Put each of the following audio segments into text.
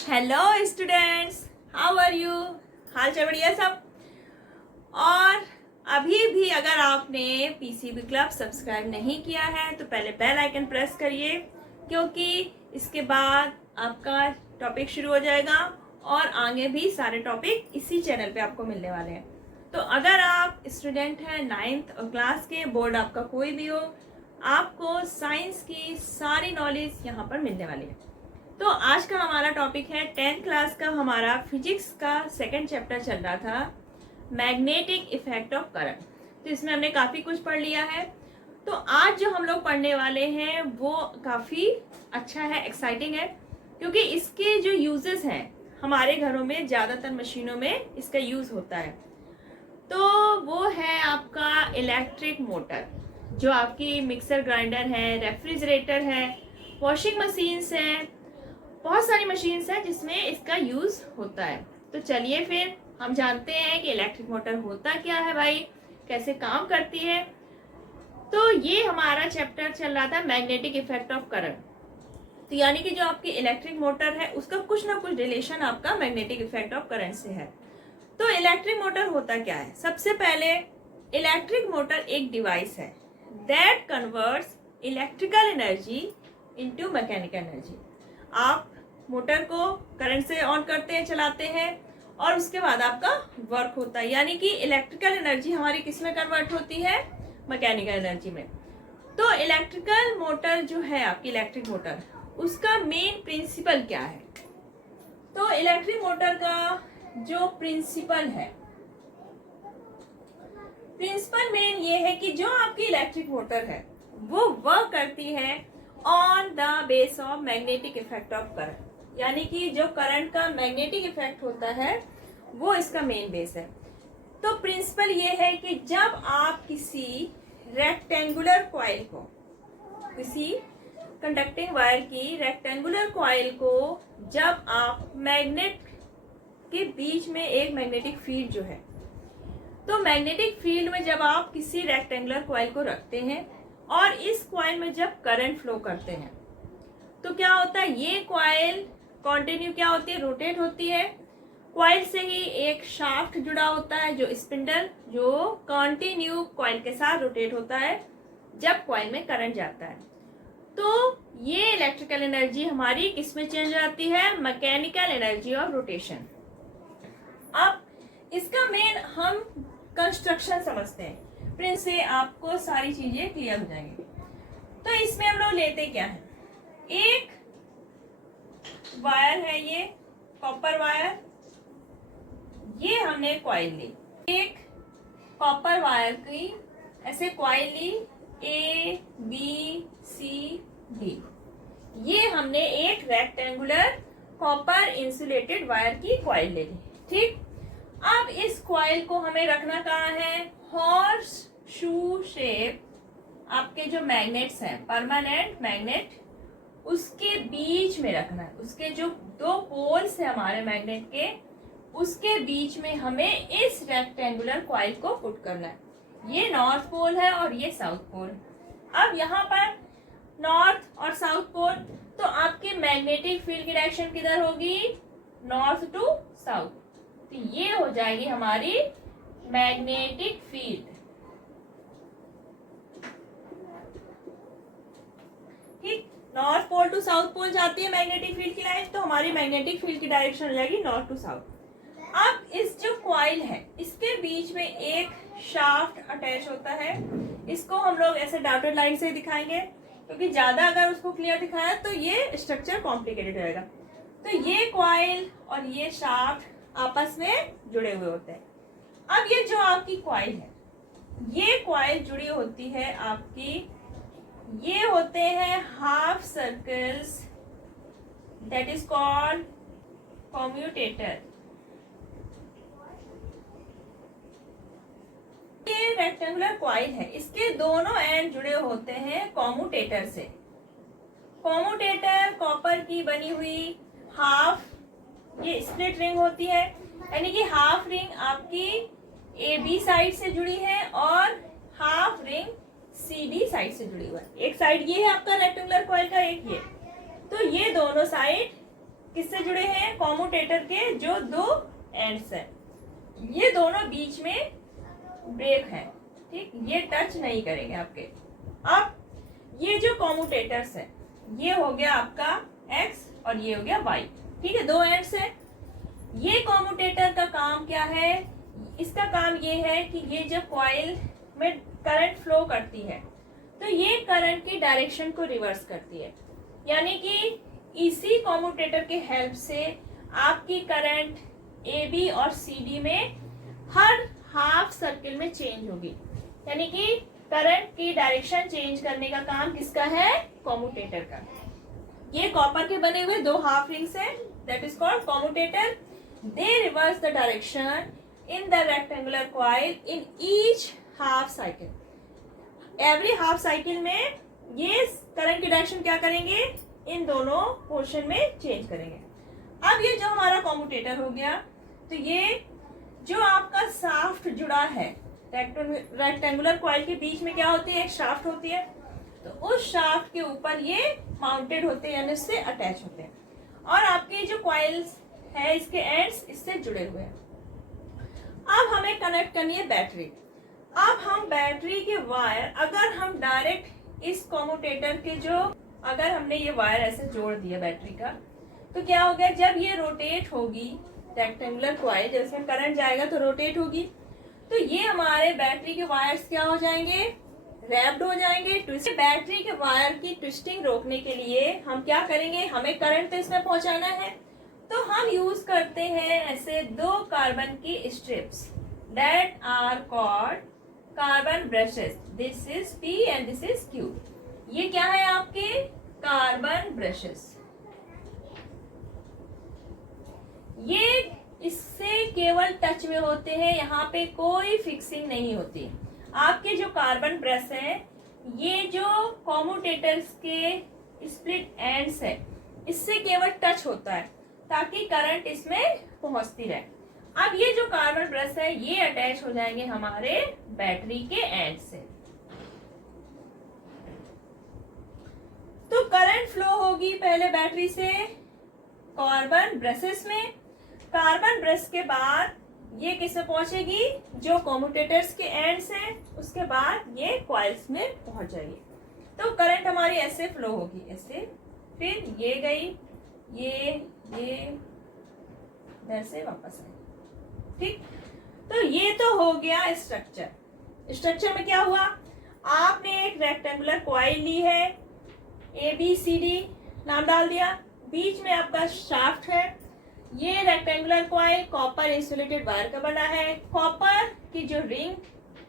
Hello students, how are you. हाल चाल बढ़िया सब। और अभी भी अगर आपने पीसीबी क्लब सब्सक्राइब नहीं किया है तो पहले बेल आइकन प्रेस करिए, क्योंकि इसके बाद आपका टॉपिक शुरू हो जाएगा और आगे भी सारे टॉपिक इसी चैनल पे आपको मिलने वाले हैं। तो अगर आप स्टूडेंट हैं 9th और क्लास के, बोर्ड आपका कोई भी हो, आपको साइंस की सारी नॉलेज यहाँ पर मिलने वाली है। तो आज का हमारा टॉपिक है 10th क्लास का, हमारा फिजिक्स का सेकंड चैप्टर चल रहा था, मैग्नेटिक इफेक्ट ऑफ करंट। तो इसमें हमने काफ़ी कुछ पढ़ लिया है। तो आज जो हम लोग पढ़ने वाले हैं वो काफ़ी अच्छा है, एक्साइटिंग है, क्योंकि इसके जो यूजेस हैं हमारे घरों में, ज़्यादातर मशीनों में इसका यूज़ होता है। तो वो है आपका इलेक्ट्रिक मोटर, जो आपकी मिक्सर ग्राइंडर है, रेफ्रिजरेटर है, वॉशिंग मशीन्स हैं, बहुत सारी मशीन्स हैं जिसमें इसका यूज होता है। तो चलिए फिर हम जानते हैं कि इलेक्ट्रिक मोटर होता क्या है भाई, कैसे काम करती है। तो ये हमारा चैप्टर चल रहा था मैग्नेटिक इफेक्ट ऑफ करंट। तो यानी कि जो आपकी इलेक्ट्रिक मोटर है उसका कुछ ना कुछ रिलेशन आपका मैग्नेटिक इफेक्ट ऑफ करंट से है। तो इलेक्ट्रिक मोटर होता क्या है? सबसे पहले इलेक्ट्रिक मोटर एक डिवाइस है that converts electrical energy into mechanical energy. आप मोटर को करंट से ऑन करते हैं, चलाते हैं, और उसके बाद आपका वर्क होता है, यानी कि इलेक्ट्रिकल एनर्जी हमारी किस में कन्वर्ट होती है? मैकेनिकल एनर्जी में। तो इलेक्ट्रिकल मोटर जो है आपकी इलेक्ट्रिक मोटर, उसका मेन प्रिंसिपल क्या है? तो इलेक्ट्रिक मोटर का जो प्रिंसिपल है, प्रिंसिपल मेन ये है कि जो आपकी इलेक्ट्रिक मोटर है वो वर्क करती है on the base of magnetic effect of current, यानी कि जो करंट का मैग्नेटिक इफेक्ट होता है वो इसका मेन बेस है। तो प्रिंसिपल ये है कि जब आप किसी रेक्टेंगुलर कॉइल को, किसी कंडक्टिंग वायर की रेक्टेंगुलर कॉइल को, जब आप मैग्नेट के बीच में एक मैग्नेटिक फील्ड जो है, तो मैग्नेटिक फील्ड में जब आप किसी रेक्टेंगुलर कॉइल को रखते हैं और इस कॉइल में जब करंट फ्लो करते हैं तो क्या होता है? ये कॉइल कंटिन्यू क्या होती है? रोटेट होती है। कॉइल से ही एक शाफ्ट जुड़ा होता है, जो स्पिंडल, जो कंटिन्यू कॉइल के साथ रोटेट होता है जब कॉइल में करंट जाता है। तो ये इलेक्ट्रिकल एनर्जी हमारी किस में चेंज आती है? Mechanical energy of rotation. अब इसका मेन हम कंस्ट्रक्शन समझते हैं, प्रिंस से आपको सारी चीजें क्लियर हो जाएंगी। तो इसमें हम लोग लेते क्या है? एक वायर है, ये कॉपर वायर, ये हमने कॉइल ली, एक कॉपर वायर की ऐसे कॉइल ली, ए बी सी डी, ये हमने एक रेक्टेंगुलर कॉपर इंसुलेटेड वायर की कॉइल ले ली। ठीक, अब इस कॉइल को हमें रखना कहाँ है? हॉर्स शू शेप, आपके जो मैग्नेट्स हैं, परमानेंट मैग्नेट, उसके बीच में रखना है। उसके जो दो पोल्स हैं हमारे मैग्नेट के, उसके बीच में हमें इस रेक्टेंगुलर कॉइल को पुट करना है। ये नॉर्थ पोल है और ये साउथ पोल। अब यहाँ पर नॉर्थ और साउथ पोल, तो आपकी मैग्नेटिक फील्ड की डायरेक्शन किधर होगी? North to south. तो ये हो जाएगी हमारी मैग्नेटिक फील्ड। ठीक, north pole to south pole जाती है मैग्नेटिक फील्ड की लाइन, तो हमारी मैग्नेटिक फील्ड की डायरेक्शन हो जाएगी नॉर्थ टू साउथ। अब इस जो कॉइल है इसके बीच में एक शाफ्ट अटैच होता है, इसको हम लोग ऐसे डॉटेड लाइन से दिखाएंगे, क्योंकि ज्यादा अगर उसको क्लियर दिखाया तो ये स्ट्रक्चर कॉम्प्लिकेटेड रहेगा। तो ये कॉइल और ये शाफ्ट आपस में जुड़े हुए होते हैं। अब ये जो आपकी कॉइल है, ये कॉइल जुड़ी होती है आपकी, ये होते हैं half circles, that is called commutator. ये रेक्टेंगुलर कॉइल है, इसके दोनों एंड जुड़े होते हैं कम्यूटेटर से। कम्यूटेटर कॉपर की बनी हुई हाफ, ये स्प्लिट रिंग होती है, यानी कि हाफ रिंग आपकी ए बी साइड से जुड़ी है और half ring C D side से जुड़ी हुआ है। एक साइड ये है आपका रेक्टेंगुलर कॉइल का, एक ये, तो ये दोनों साइड किससे जुड़े हैं? कॉम्यूटेटर के जो दो एंड्स हैं, ये दोनों बीच में ब्रेक है, ठीक, ये टच नहीं करेंगे आपके। अब ये जो कॉम्यूटेटर्स है, ये हो गया आपका एक्स और ये हो गया वाई, ठीक है, दो एंड्स है। ये कॉम्यूटेटर का काम क्या है? इसका काम ये है कि ये जब कॉइल में करंट फ्लो करती है तो ये करंट की डायरेक्शन को रिवर्स करती है, यानी कि इसी कॉम्यूटेटर के हेल्प से आपकी करंट ए बी और सी डी में हर हाफ सर्किल में चेंज होगी, यानी कि करंट की डायरेक्शन चेंज करने का काम किसका है? कॉम्यूटेटर का। ये कॉपर के बने हुए दो हाफ रिंग्स हैं, that is called commutator. They reverse the direction in the rectangular coil in each half cycle. Every half cycle में ये करंट की डायरेक्शन क्या करेंगे? इन दोनों पोर्शन में चेंज करेंगे। अब ये जो हमारा कॉम्यूटेटर हो गया, तो ये जो आपका शाफ्ट जुड़ा है रेक्टेंगुलर कॉइल के बीच में क्या होती है? एक शाफ्ट होती है, तो उस शाफ्ट के ऊपर ये माउंटेड होते हैं, यानी इससे अटैच होते हैं, और आपके जो कॉइल्स है इसके एंड्स इससे जुड़े हुए हैं। अब हमें कनेक्ट करनी है बैटरी। अब हम बैटरी के वायर, अगर हम डायरेक्ट इस कॉम्यूटेटर के जो, अगर हमने ये वायर ऐसे जोड़ दिया बैटरी का, तो क्या हो गया? जब ये रोटेट होगी रेक्टेंगुलर कॉइल, जब इसमें करंट जाएगा तो रोटेट होगी, तो ये हमारे बैटरी के वायर्स क्या हो जाएंगे? रैप्ड हो जाएंगे, ट्विस्ट। बैटरी के वायर की ट्विस्टिंग रोकने के लिए हम क्या करेंगे? हमें करंट तो इसमें पहुंचाना है, तो हम यूज करते हैं ऐसे दो कार्बन की strips, that are called carbon brushes. This is P and this is Q। ये क्या है आपके? Carbon brushes. ये इससे केवल टच में होते हैं, यहाँ पे कोई फिक्सिंग नहीं होती। आपके जो कार्बन ब्रश है, ये जो कॉम्यूटेटर्स के स्प्लिट एंड्स है, इससे केवल टच होता है ताकि करंट इसमें पहुंचती रहे। अब ये जो कार्बन ब्रश है ये अटैच हो जाएंगे हमारे बैटरी के एंड से, तो करंट फ्लो होगी पहले बैटरी से कार्बन ब्रशेस में। कार्बन ब्रश के बाद ये किससे पहुंचेगी? जो कॉम्यूटेटर्स के एंड्स हैं, उसके बाद ये कॉइल्स में पहुंच जाएगी। तो करंट हमारी ऐसे फ्लो होगी, ऐसे, फिर ये गई, ये इधर से वापस आई, ठीक। तो ये तो हो गया स्ट्रक्चर। स्ट्रक्चर में क्या हुआ? आपने एक रेक्टेंगुलर कॉइल ली है, ABCD नाम डाल दिया, बीच में आपका शाफ्ट है। ये rectangular coil copper insulated wire का बना है। कॉपर की जो रिंग,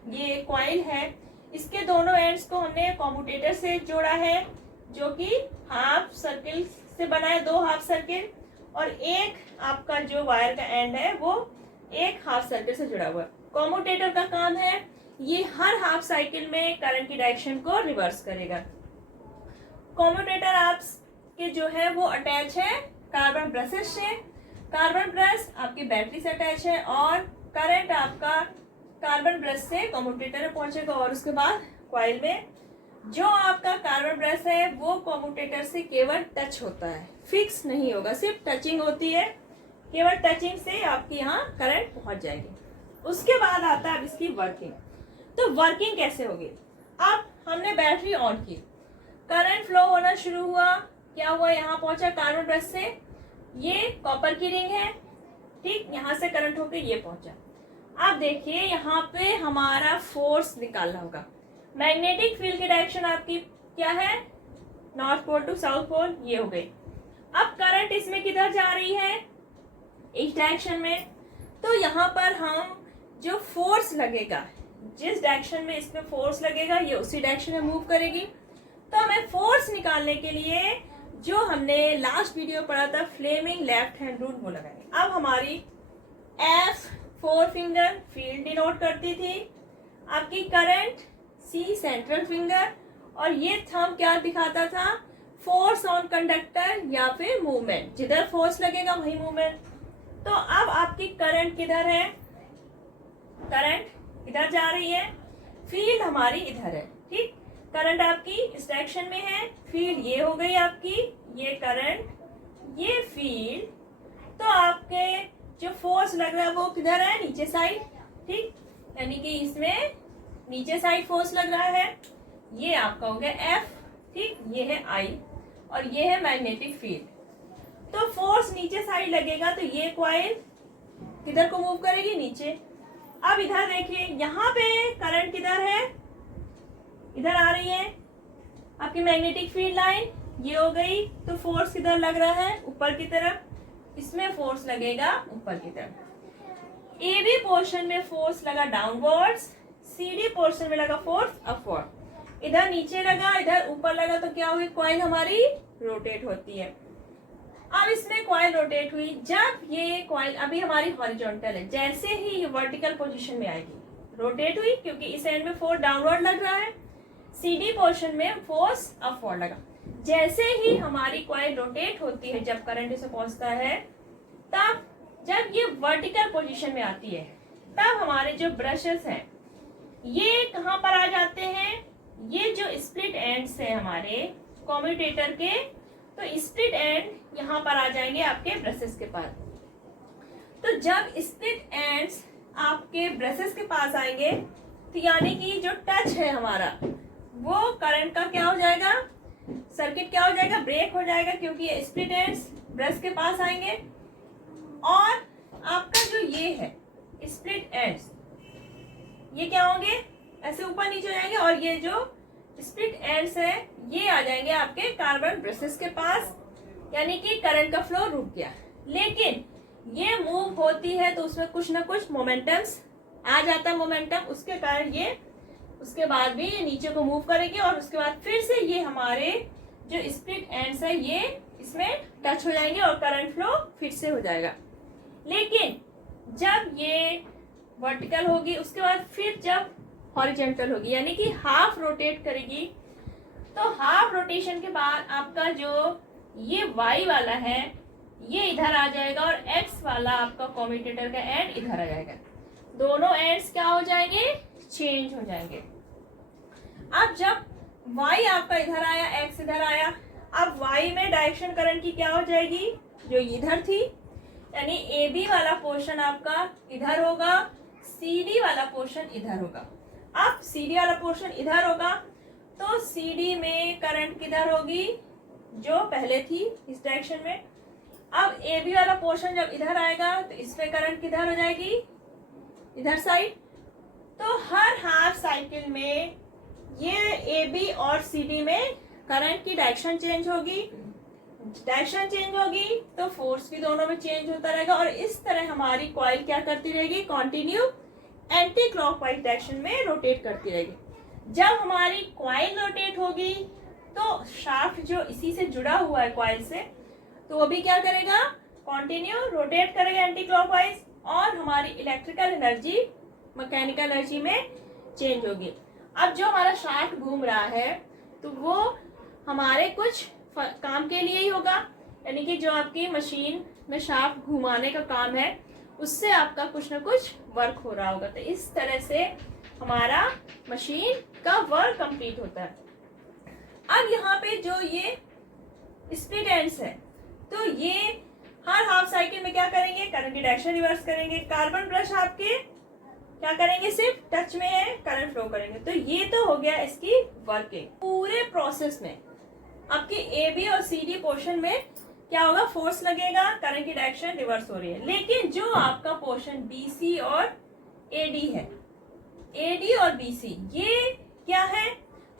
ये कॉइल है, इसके दोनों एंड्स को हमने कॉम्यूटेटर से जोड़ा है, जो कि हाफ सर्किल से बना है, दो हाफ सर्किल, और एक आपका जो वायर का एंड है वो एक हाफ सर्किल से जुड़ा हुआ है। कॉम्यूटेटर का काम है ये हर हाफ साइकिल में करंट की डायरेक्शन को रिवर्स करेगा। कॉम्यूटेटर आपके जो है वो अटैच है कार्बन ब्रशेस से। कार्बन ब्रश आपकी बैटरी से अटैच है, और करंट आपका कार्बन ब्रश से कॉम्यूटेटर में पहुंचेगा, और उसके बाद कॉइल में। जो आपका कार्बन ब्रश है वो कॉम्यूटेटर से केवल टच होता है, फिक्स नहीं होगा, सिर्फ टचिंग होती है, केवल टचिंग से आपकी यहाँ करंट पहुंच जाएगी। उसके बाद आता है अब इसकी वर्किंग। तो वर्किंग कैसे होगी? अब हमने बैटरी ऑन की, करंट फ्लो होना शुरू हुआ, क्या हुआ? यहाँ पहुंचा कार्बन ब्रश से, ये कॉपर की रिंग है, ठीक, यहाँ से करंट होकर ये पहुंचा। अब देखिए यहाँ पे हमारा फोर्स निकालना होगा। मैग्नेटिक फील्ड की डायरेक्शन आपकी क्या है? North pole to south pole, ये हो गई। अब करंट इसमें किधर जा रही है? इस डायरेक्शन में। तो यहाँ पर हम जो फोर्स लगेगा, जिस डायरेक्शन में इसमें फोर्स लगेगा, ये उसी डायरेक्शन में मूव करेगी। तो हमें फोर्स निकालने के लिए जो हमने लास्ट वीडियो पढ़ा था फ्लेमिंग लेफ्ट हैंड रूल, वो लगाएंगे। अब हमारी F4 फिंगर फील्ड डिनोट करती थी, आपकी करंट C सेंट्रल फिंगर, और ये थंब क्या दिखाता था? फोर्स ऑन कंडक्टर या फिर मूवमेंट, जिधर फोर्स लगेगा वही मूवमेंट। तो अब आपकी करंट किधर है? करंट इधर जा रही है, फील्ड हमारी इधर है, ठीक। करंट आपकी इस डायरेक्शन में है, फील्ड ये हो गई आपकी, ये करंट ये फील्ड, तो आपके जो फोर्स लग रहा है वो किधर है, नीचे साइड, ठीक, यानी कि इसमें नीचे साइड फोर्स लग रहा है। ये आपका हो गया F, ठीक, ये है I और ये है मैग्नेटिक फील्ड। तो फोर्स नीचे साइड लगेगा तो ये कॉइल किधर को मूव करेगी, नीचे। अब इधर देखिए, यहाँ पे करंट किधर है, इधर आ रही है आपकी मैग्नेटिक फील्ड लाइन, ये हो गई। तो फोर्स किधर लग रहा है, ऊपर की तरफ, इसमें फोर्स लगेगा ऊपर की तरफ। ए बी पोर्शन में फोर्स लगा डाउनवर्ड्स, सी डी पोर्शन में लगा फोर्स अपवर्ड। इधर नीचे लगा, इधर ऊपर लगा, तो क्या हुई, कॉइल हमारी रोटेट होती है। अब इसमें कॉइल रोटेट हुई, जब ये कॉइल अभी हमारी हॉरिजॉन्टल है, जैसे ही ये वर्टिकल पोजीशन में आएगी रोटेट हुई, क्योंकि इस एंड में फोर्स डाउनवर्ड लग रहा है, सीडी पोर्शन में फोर्स अपवर्ड लगा। जैसे ही हमारी कॉइल रोटेट होती है, जब करंट इसे पहुंचता है, तब जब ये वर्टिकल पोजीशन में आती है, तब हमारे जो ब्रशेस हैं ये कहाँ पर आ जाते हैं, ये जो स्प्लिट एंड्स है हमारे कम्यूटेटर के, तो स्प्लिट एंड यहाँ पर आ जाएंगे आपके ब्रशेस के पास। तो जब स्प्लिट एंड्स आपके ब्रशेस के पास आएंगे, तो यानी कि जो टच है हमारा, वो करंट का क्या हो जाएगा, सर्किट क्या हो जाएगा, ब्रेक हो जाएगा, क्योंकि ये स्प्लिट एंड्स ब्रश के पास आएंगे। और आपका जो ये है स्प्लिट एंड्स, ये क्या होंगे, ऐसे ऊपर नीचे हो जाएंगे, और ये जो स्प्लिट एंड्स है ये आ जाएंगे आपके कार्बन ब्रशेस के पास, यानी कि करंट का फ्लो रुक गया। लेकिन ये मूव होती है तो उसमें कुछ ना कुछ मोमेंटम्स आ जाता है, मोमेंटम, उसके कारण ये उसके बाद भी ये नीचे को मूव करेगी, और उसके बाद फिर से ये हमारे जो स्प्लिट एंड्स है ये इसमें टच हो जाएंगे और करंट फ्लो फिर से हो जाएगा। लेकिन जब ये वर्टिकल होगी, उसके बाद फिर जब हॉरिजॉन्टल होगी, यानी कि हाफ रोटेट करेगी, तो हाफ रोटेशन के बाद आपका जो ये Y वाला है ये इधर आ जाएगा, और X वाला आपका कम्यूटेटर का एंड इधर आ जाएगा। दोनों एंड्स क्या हो जाएंगे, चेंज हो जाएंगे। अब जब Y आपका इधर आया, X इधर आया, अब Y में डायरेक्शन करंट की क्या हो जाएगी, जो इधर थी, यानी AB वाला पोर्शन आपका इधर होगा, CD वाला पोर्शन इधर होगा। अब CD वाला पोर्शन इधर होगा, तो CD में करंट किधर होगी, जो पहले थी इस डायरेक्शन में। अब AB वाला पोर्शन जब इधर आएगा, तो इसमें करंट किधर हो जाएगी, इधर साइड। तो हर हाफ साइकिल में ये AB और CD में करंट की डायरेक्शन चेंज होगी, डायरेक्शन चेंज होगी तो फोर्स भी दोनों में चेंज होता रहेगा, और इस तरह हमारी कॉइल क्या करती रहेगी, कंटिन्यू एंटी क्लॉकवाइज डायरेक्शन में रोटेट करती रहेगी। जब हमारी कॉइल रोटेट होगी, तो शाफ्ट जो इसी से जुड़ा हुआ है कॉइल से, तो वो भी क्या करेगा, कंटिन्यू रोटेट करेगा एंटी क्लॉकवाइज, और हमारी इलेक्ट्रिकल एनर्जी मैकेनिकल एनर्जी में चेंज होगी। अब जो हमारा शाफ्ट घूम रहा है, तो वो हमारे कुछ काम के लिए ही होगा, यानी कि जो आपकी मशीन में शाफ्ट घुमाने का काम है, उससे आपका कुछ ना कुछ वर्क हो रहा होगा। तो इस तरह से हमारा मशीन का वर्क कंप्लीट होता है। अब यहाँ पे जो ये स्प्लिट एंड्स है, तो ये हर हाफ साइकिल में क्या करेंगे, करंट की डायरेक्शन रिवर्स करेंगे। कार्बन ब्रश आपके क्या करेंगे, सिर्फ टच में है, करंट फ्लो करेंगे। तो ये तो हो गया इसकी वर्किंग। पूरे प्रोसेस में आपके AB और CD पोर्शन में क्या होगा, फोर्स लगेगा, करंट की डायरेक्शन रिवर्स हो रही है। लेकिन जो आपका पोर्शन BC और AD है, AD और BC, ये क्या है,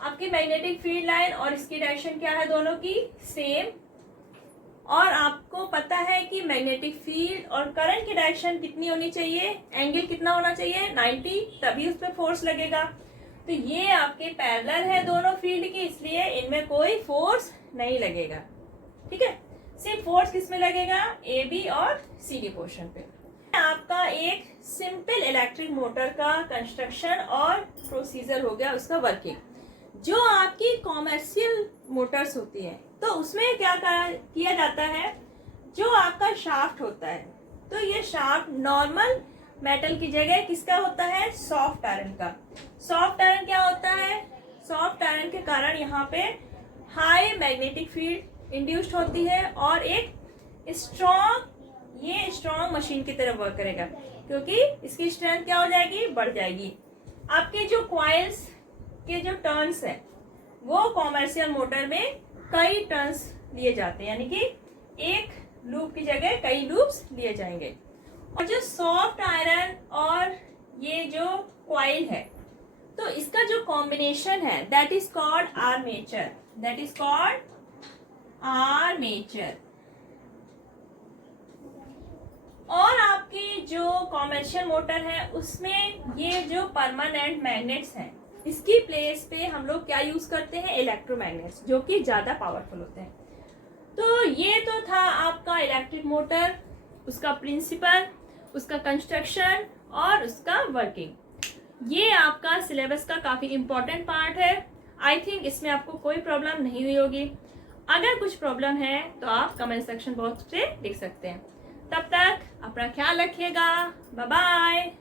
आपकी मैग्नेटिक फील्ड लाइन, और इसकी डायरेक्शन क्या है, दोनों की सेम। और आपको पता है कि मैग्नेटिक फील्ड और करंट की डायरेक्शन कितनी होनी चाहिए, एंगल कितना होना चाहिए, 90, तभी उस पर फोर्स लगेगा। तो ये आपके पैरेलल है दोनों फील्ड की, इसलिए इनमें कोई फोर्स नहीं लगेगा। ठीक है, सिर्फ फोर्स किस में लगेगा, AB और CD पोर्शन पे। आपका एक सिंपल इलेक्ट्रिक मोटर का कंस्ट्रक्शन और प्रोसीजर हो गया, उसका वर्किंग। जो आपकी कॉमर्शियल मोटर्स होती है, तो उसमें क्या किया जाता है, जो आपका शाफ्ट होता है, तो ये शाफ्ट नॉर्मल मेटल की जगह किसका होता है, सॉफ्ट आयरन का। सॉफ्ट आयरन क्या होता है, सॉफ्ट आयरन के कारण यहाँ पे हाई मैग्नेटिक फील्ड इंड्यूस्ड होती है, और एक स्ट्रॉन्ग, ये स्ट्रॉन्ग मशीन की तरह वर्क करेगा क्योंकि इसकी स्ट्रेंथ क्या हो जाएगी, बढ़ जाएगी। आपके जो कॉइल्स के जो टर्न्स है वो कॉमर्शियल मोटर में कई टर्न्स लिए जाते हैं, यानी कि एक लूप की जगह कई लूप्स लिए जाएंगे। और जो सॉफ्ट आयरन और ये जो कॉइल है तो इसका जो कॉम्बिनेशन है that is called armature, that is called armature. और आपकी जो कॉमर्शियल मोटर है उसमें ये जो परमानेंट मैग्नेट्स हैं इसकी प्लेस पे हम लोग क्या यूज करते हैं, इलेक्ट्रोमैग्नेट्स, जो कि ज्यादा पावरफुल होते हैं। तो ये तो था आपका इलेक्ट्रिक मोटर, उसका प्रिंसिपल, उसका कंस्ट्रक्शन और उसका वर्किंग। ये आपका सिलेबस का काफी इंपॉर्टेंट पार्ट है। आई थिंक इसमें आपको कोई प्रॉब्लम नहीं हुई होगी। अगर कुछ प्रॉब्लम है तो आप कमेंट सेक्शन बॉक्स पे लिख सकते हैं। तब तक अपना ख्याल रखिएगा। Bye bye.